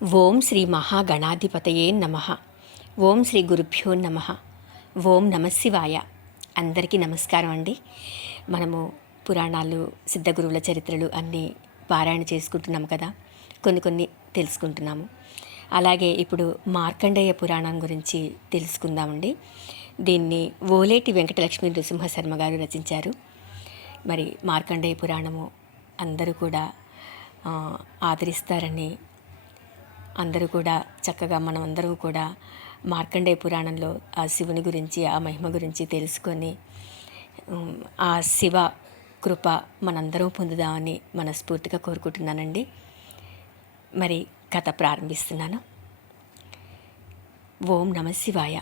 ఓం శ్రీ మహాగణాధిపతయే నమః. ఓం శ్రీ గురుభ్యో నమః. ఓం నమశివాయ. అందరికీ నమస్కారం అండి. మనము పురాణాలు, సిద్ధగురువుల చరిత్రలు అన్నీ పారాయణ చేసుకుంటున్నాము కదా, కొన్ని తెలుసుకుంటున్నాము. అలాగే ఇప్పుడు మార్కండేయ పురాణం గురించి తెలుసుకుందామండి. దీన్ని ఓలేటి వెంకటలక్ష్మీ నృసింహశర్మ గారు రచించారు. మరి మార్కండేయ పురాణము అందరూ కూడా ఆదరిస్తారని, అందరూ కూడా చక్కగా మనమందరూ కూడా మార్కండేయ పురాణంలో ఆ శివుని గురించి, ఆ మహిమ గురించి తెలుసుకొని ఆ శివ కృప మనందరం పొందుదామని మనస్ఫూర్తిగా కోరుకుంటున్నానండి. మరి కథ ప్రారంభిస్తున్నాను. ఓం నమశివాయ.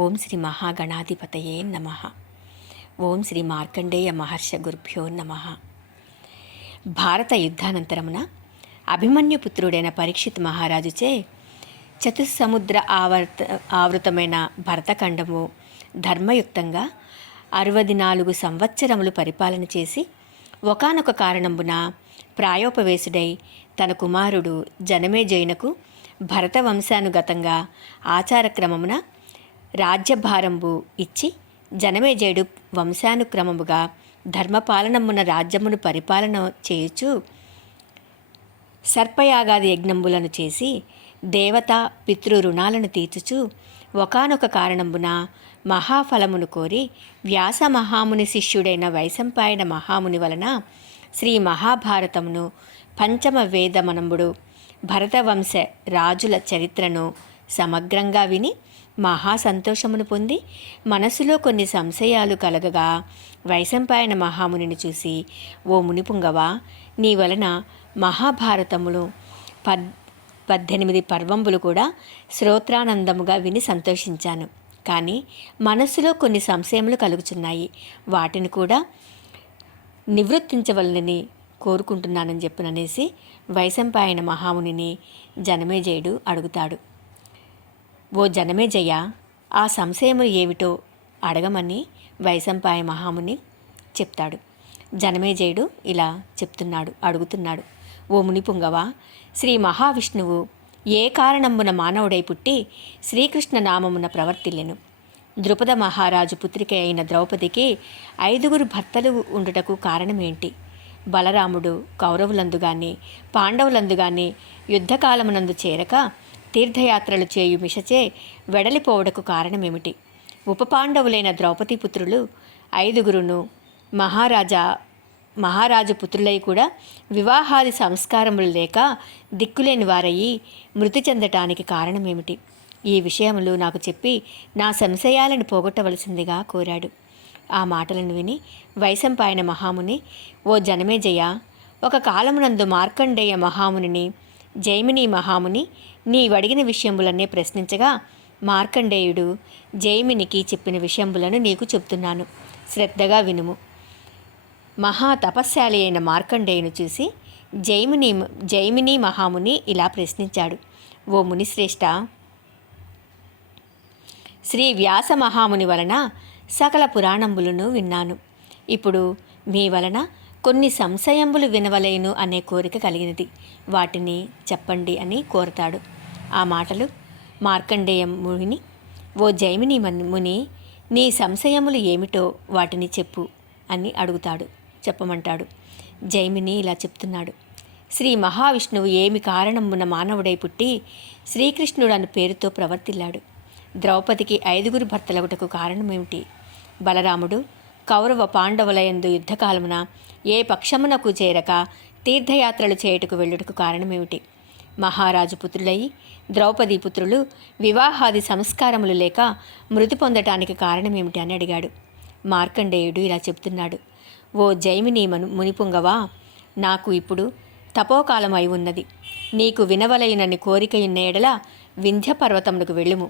ఓం శ్రీ మహాగణాధిపతయే నమః. ఓం శ్రీ మార్కండేయ మహర్షి గురుభ్యో నమః. భారత యుద్ధానంతరమున అభిమన్యుపుత్రుడైన పరీక్షిత్ మహారాజుచే చతుస్సముద్ర ఆవృతమైన భరతఖండము ధర్మయుక్తంగా 64 సంవత్సరములు పరిపాలన చేసి ఒకానొక కారణంబున ప్రాయోపవేశుడై తన కుమారుడు జనమేజయునకు భరతవంశానుగతంగా ఆచారక్రమమున రాజ్యభారంబు ఇచ్చి జనమేజయుడు వంశానుక్రమముగా ధర్మపాలనమున రాజ్యమును పరిపాలన చేయుచు సర్పయాగాది యజ్ఞంబులను చేసి దేవతా పితృ రుణాలను తీర్చుచు ఒకానొక కారణంబున మహాఫలమును కోరి వ్యాస మహాముని శిష్యుడైన వైశంపాయన మహాముని వలన శ్రీ మహాభారతమును పంచమ వేదమనంబుడు భరతవంశ రాజుల చరిత్రను సమగ్రంగా విని మహాసంతోషమును పొంది మనసులో కొన్ని సంశయాలు కలగగా వైశంపాయన మహామునిని చూసి, ఓ మునిపుంగవా, నీ వలన మహాభారతములు 18 పర్వంబులు కూడా శ్రోత్రానందముగా విని సంతోషించాను. కానీ మనస్సులో కొన్ని సంశయములు కలుగుచున్నాయి. వాటిని కూడా నివృత్తించవలనని కోరుకుంటున్నానని చెప్పుననేసి వైశంపాయన మహామునిని జనమేజయుడు అడుగుతాడు. ఓ జనమేజయ, ఆ సంశయములు ఏమిటో అడగమని వైశంపాయ మహాముని చెప్తాడు. జనమేజయుడు ఇలా అడుగుతున్నాడు. ఓ మునిపుంగవా, శ్రీ మహావిష్ణువు ఏ కారణంబున మానవుడై పుట్టి శ్రీకృష్ణ నామమున ప్రవర్తిల్లెను. ద్రుపద మహారాజు పుత్రిక అయిన ద్రౌపదికి 5 భర్తలు ఉండుటకు కారణమేంటి? బలరాముడు కౌరవులందు గాని పాండవులందు గాని యుద్ధకాలమునందు చేరక తీర్థయాత్రలు చేయు మిషచే వెడలిపోవడకు కారణమేమిటి? ఉపపాండవులైన ద్రౌపదీ పుత్రులు 5 మహారాజు పుత్రులై కూడా వివాహాది సంస్కారములు లేక దిక్కులేని వారయ్యి మృతి చెందటానికి కారణమేమిటి? ఈ విషయములు నాకు చెప్పి నా సంశయాలను పోగొట్టవలసిందిగా కోరాడు. ఆ మాటలను విని వైశంపాయన మహాముని, ఓ జనమేజయ, ఒక కాలమునందు మార్కండేయ మహామునిని జైమిని మహాముని నీవడిగిన విషయములనే ప్రశ్నించగా మార్కండేయుడు జైమినికి చెప్పిన విషయములను నీకు చెప్తున్నాను, శ్రద్ధగా వినుము. తపస్శాలి అయిన మార్కండేయును చూసి జైమిని మహాముని ఇలా ప్రశ్నించాడు. ఓ మునిశ్రేష్ఠ, శ్రీ వ్యాస మహాముని వలన సకల పురాణంబులను విన్నాను. ఇప్పుడు మీ వలన కొన్ని సంశయంబులు వినవలేను అనే కోరిక కలిగినది. వాటిని చెప్పండి అని కోరతాడు. ఆ మాటలు మార్కండేయ ముని, ఓ జైమిని ముని, నీ సంశయములు ఏమిటో వాటిని చెప్పు అని చెప్పమంటాడు. జైమిని ఇలా చెప్తున్నాడు. శ్రీ మహావిష్ణువు ఏమి కారణమున మానవుడై పుట్టి శ్రీకృష్ణుడు అను పేరుతో ప్రవర్తిల్లాడు. ద్రౌపదికి 5 భర్తలగుటకు కారణమేమిటి? బలరాముడు కౌరవ పాండవులయందు యుద్ధకాలమున ఏ పక్షమునకు చేరక తీర్థయాత్రలు చేయుటకు వెళ్ళుటకు కారణమేమిటి? మహారాజు పుత్రులై ద్రౌపదీ పుత్రులు వివాహాది సంస్కారములు లేక మృతి పొందటానికి కారణమేమిటి అని అడిగాడు. మార్కండేయుడు ఇలా చెప్తున్నాడు. ఓ జైమిని మునిపుంగవా, నాకు ఇప్పుడు తపోకాలం అయి ఉన్నది. నీకు వినవలయునని కోరికయున్న ఎడల వింధ్య పర్వతమునకు వెళ్ళుము.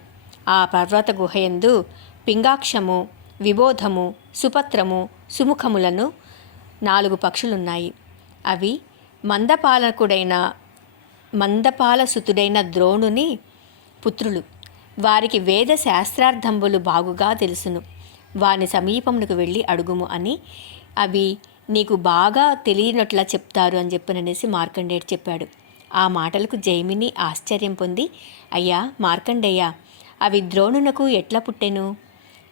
ఆ పర్వత గుహయందు పింగాక్షము, విబోధము, సుపత్రము, సుముఖములను 4 పక్షులున్నాయి. అవి మందపాలసుతుడైన ద్రోణుని పుత్రులు. వారికి వేద శాస్త్రార్థంబులు బాగుగా తెలుసును. వాని సమీపమునకు వెళ్ళి అడుగుము అని అవి నీకు బాగా తెలియనట్లా చెప్తారు అని చెప్పననేసి మార్కండేయుడు చెప్పాడు. ఆ మాటలకు జైమిని ఆశ్చర్యం పొంది, అయ్యా మార్కండేయ, అవి ద్రోణునకు ఎట్లా పుట్టెను?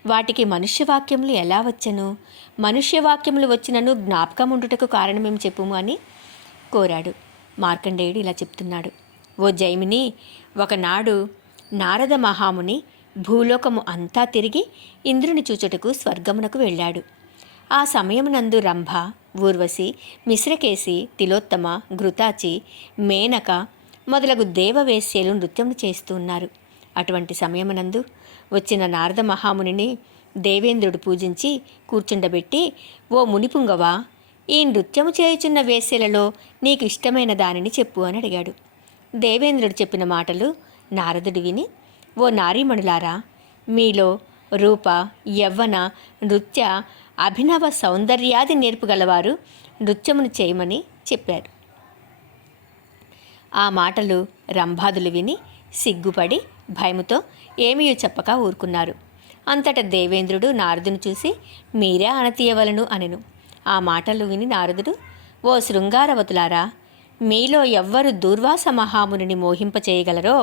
వాటికి మనుష్యవాక్యములు ఎలా వచ్చెను? మనుష్యవాక్యములు వచ్చినను జ్ఞాపకం ఉండుటకు కారణమేమి చెప్పుము అని కోరాడు. మార్కండేయుడు ఇలా చెప్తున్నాడు. ఓ జైమిని, ఒకనాడు నారద మహాముని భూలోకము అంతా తిరిగి ఇంద్రుని చూచుటకు స్వర్గమునకు వెళ్ళాడు. ఆ సమయమునందు రంభ, ఊర్వశి, మిశ్రకేశి, తిలోత్తమ, ఘృతాచి, మేనక మొదలగు దేవవేశ్యలు నృత్యం చేస్తూ ఉన్నారు. అటువంటి సమయమునందు వచ్చిన నారద మహామునిని దేవేంద్రుడు పూజించి కూర్చుండబెట్టి, ఓ మునిపుంగవా, ఈ నృత్యము చేయుచున్న వేశ్యలలో నీకు ఇష్టమైన దానిని చెప్పు అని అడిగాడు. దేవేంద్రుడు చెప్పిన మాటలు నారదుడు విని, ఓ నారీమణులారా, మీలో రూప, యవ్వన, నృత్య, అభినవ సౌందర్యాది నేర్పుగలవారు నృత్యమును చేయమని చెప్పారు. ఆ మాటలు రంభాదులు విని సిగ్గుపడి భయముతో ఏమీ చెప్పక ఊరుకున్నారు. అంతటా దేవేంద్రుడు నారదుని చూసి, మీరే అనతీయవలను అనెను. ఆ మాటలు విని నారదుడు, ఓ శృంగారవతులారా, మీలో ఎవ్వరు దూర్వాస మహామునిని మోహింపచేయగలరో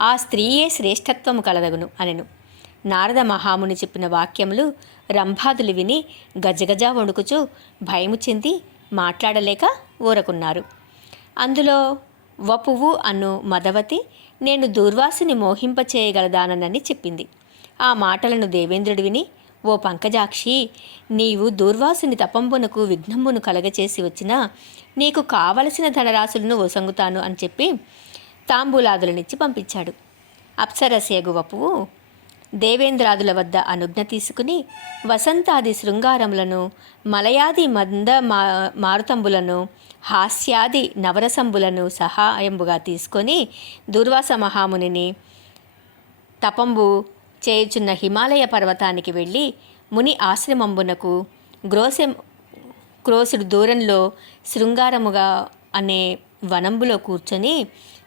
ఆ స్త్రీయే శ్రేష్టత్వము కలదగును అనెను. నారద మహాముని చెప్పిన వాక్యములు రంభాదులు విని గజగజ వణుకుచూ భయము చెంది మాట్లాడలేక ఊరకున్నారు. అందులో వపువు అను మదవతి, నేను దూర్వాసుని మోహింపచేయగలదానని చెప్పింది. ఆ మాటలను దేవేంద్రుడు విని, ఓ పంకజాక్షి, నీవు దూర్వాసుని తపంబునకు విఘ్నంబును కలగచేసి వచ్చినా నీకు కావలసిన ధనరాశులను ఒసంగుతాను అని చెప్పి తాంబూలాదులనిచ్చి పంపించాడు. అప్సరసేగు వపువు దేవేంద్రాదుల వద్ద అనుజ్ఞ తీసుకుని వసంతాది శృంగారములను, మలయాది మంద మారుతంబులను, హాస్యాది నవరసంబులను సహాయంబుగా తీసుకొని దూర్వాస మహామునిని తపంబు చేయుచున్న హిమాలయ పర్వతానికి వెళ్ళి ముని ఆశ్రమంబునకు క్రోసుడు దూరంలో శృంగారముగా అనే వనంబులో కూర్చొని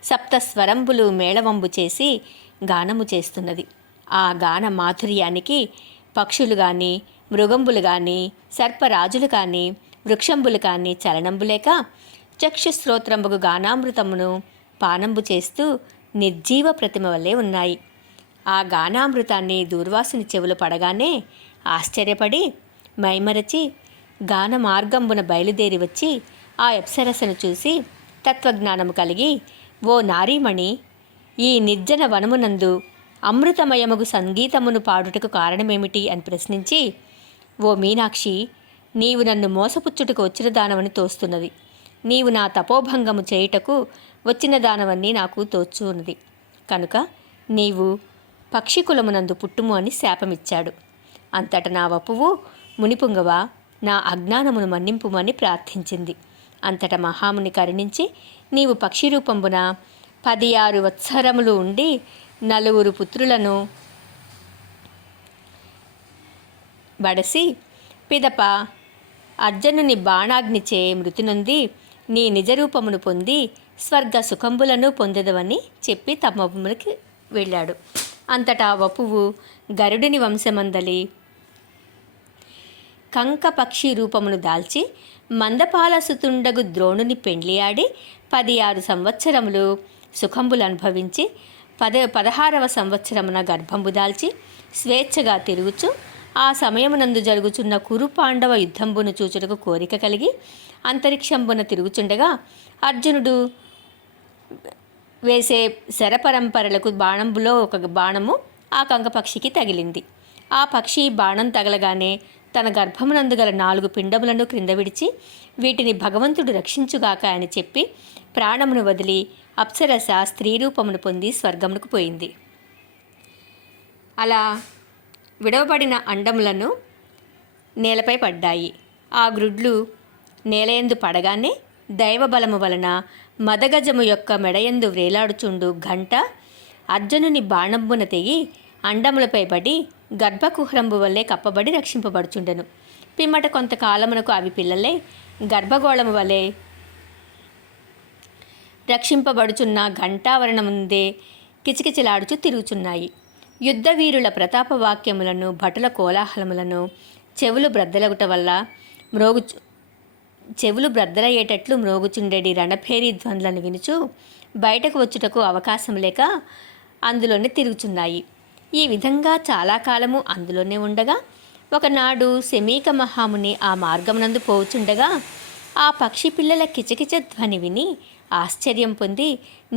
సప్తస్వరంబులు మేళవంబు చేసి గానము చేస్తున్నది. ఆ గాన మాధుర్యానికి పక్షులు కానీ, మృగంబులు కానీ, సర్పరాజులు కానీ, వృక్షంబులు కానీ చలనంబు లేక చక్షుశ్రోత్రంబుకు గానామృతమును పానంబు చేస్తూ నిర్జీవ ప్రతిమ వల్లే ఉన్నాయి. ఆ గానామృతాన్ని దూర్వాసుని చెవులు పడగానే ఆశ్చర్యపడి మైమరచి గాన మార్గంబున బయలుదేరి వచ్చి ఆ అప్సరసను చూసి తత్వజ్ఞానము కలిగి, ఓ నారీమణి, ఈ నిర్జన వనమునందు అమృతమయముగు సంగీతమును పాడుటకు కారణమేమిటి అని ప్రశ్నించి, ఓ మీనాక్షి, నీవు నన్ను మోసపుచ్చుటకు వచ్చిన దానవని తోస్తున్నది. నీవు నా తపోభంగము చేయుటకు వచ్చిన దానవన్నీ నాకు తోచున్నది. కనుక నీవు పక్షికులమునందు పుట్టుము అని శాపమిచ్చాడు. అంతట నా వపువు, మునిపుంగవ, నా అజ్ఞానమును మన్నింపుమని ప్రార్థించింది. అంతట మహాముని కరుణించి, నీవు పక్షి రూపంబున 16 వత్సరములు ఉండి 4 పుత్రులను బడసి పిదప అర్జునుని బాణాగ్నిచే మృతి నొంది నీ నిజరూపమును పొంది స్వర్గ సుఖంబులను పొందెదవని చెప్పి తమ భూములకి వెళ్ళాడు. అంతటా వపువు గరుడిని వంశమందలి కంక పక్షి రూపమును దాల్చి మందపాలసుతుండగు ద్రోణుని పెండ్లియాడి 16 సంవత్సరములు సుఖంబులు అనుభవించి 16వ సంవత్సరమున గర్భంబు దాల్చి స్వేచ్ఛగా తిరుగుచు ఆ సమయమునందు జరుగుచున్న కురు పాండవ యుద్ధంబును చూచుటకు కోరిక కలిగి అంతరిక్షంబున తిరుగుచుండగా అర్జునుడు వేసే శరపరంపరలకు బాణంబులో ఒక బాణము ఆ కంకపక్షికి తగిలింది. ఆ పక్షి బాణం తగలగానే తన గర్భమునందు గల 4 పిండములను క్రింద విడిచి వీటిని భగవంతుడు రక్షించుగాక అని చెప్పి ప్రాణమును వదిలి అప్సరస స్త్రీ రూపమును పొంది స్వర్గమునకు పోయింది. అలా విడవబడిన అండములను నేలపై పడ్డాయి. ఆ గ్రుడ్లు నేలయందు పడగానే దైవబలము వలన మదగజము యొక్క మెడయందు వ్రేలాడుచుండు గంట అర్జునుని బాణంబున తెగి అండములపై పడి గర్భకుహరంబు వల్లే కప్పబడి రక్షింపబడుచుండెను. పిమ్మట కొంతకాలమునకు అవి పిల్లలే గర్భగోళము వలె రక్షింపబడుచున్న ఘంటావరణముందే కిచకిచలాడుచు తిరుగుచున్నాయి. యుద్ధవీరుల ప్రతాపవాక్యములను భటుల కోలాహలములను చెవులు బ్రద్దలగుట వల్ల చెవులు బ్రద్దలయ్యేటట్లు మ్రోగుచుండెడి రణభేరీ ధ్వనులను వినుచు బయటకు వచ్చుటకు అవకాశం లేక అందులోనే తిరుగుచున్నాయి. ఈ విధంగా చాలా కాలము అందులోనే ఉండగా ఒకనాడు శమీక మహాముని ఆ మార్గమునందు పోవుచుండగా ఆ పక్షి పిల్లల కిచకిచ ధ్వని విని ఆశ్చర్యం పొంది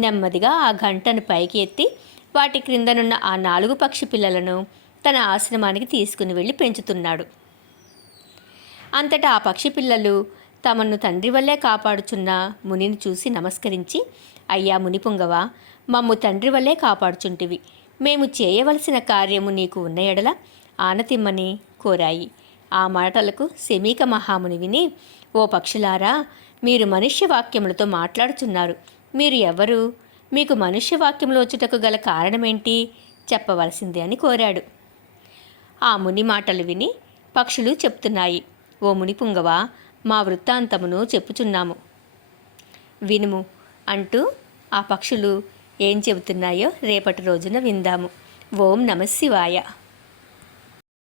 నెమ్మదిగా ఆ గంటను పైకి ఎత్తి వాటి క్రిందనున్న ఆ 4 పక్షి పిల్లలను తన ఆశ్రమానికి తీసుకుని వెళ్ళి పెంచుతున్నాడు. అంతటా ఆ పక్షి పిల్లలు తమను తండ్రి వల్లే కాపాడుచున్న మునిని చూసి నమస్కరించి, అయ్యా మునిపుంగవ, మమ్ము తండ్రి వల్లే కాపాడుచుంటివి. మేము చేయవలసిన కార్యము నీకు ఉన్న ఎడల ఆనతిమ్మని కోరాయి. ఆ మాటలకు శమీక మహాముని విని, ఓ పక్షులారా, మీరు మనుష్యవాక్యములతో మాట్లాడుచున్నారు. మీరు ఎవరు? మీకు మనుష్యవాక్యములు వచ్చుటకు గల కారణమేంటి? చెప్పవలసిందే అని కోరాడు. ఆ ముని మాటలు విని పక్షులు చెప్తున్నాయి, ఓ మునిపుంగవ, మా వృత్తాంతమును చెప్పుచున్నాము, వినుము అంటూ ఆ పక్షులు ఏం చెబుతున్నాయో రేపటి రోజున విందాము. ఓం నమః శివాయ.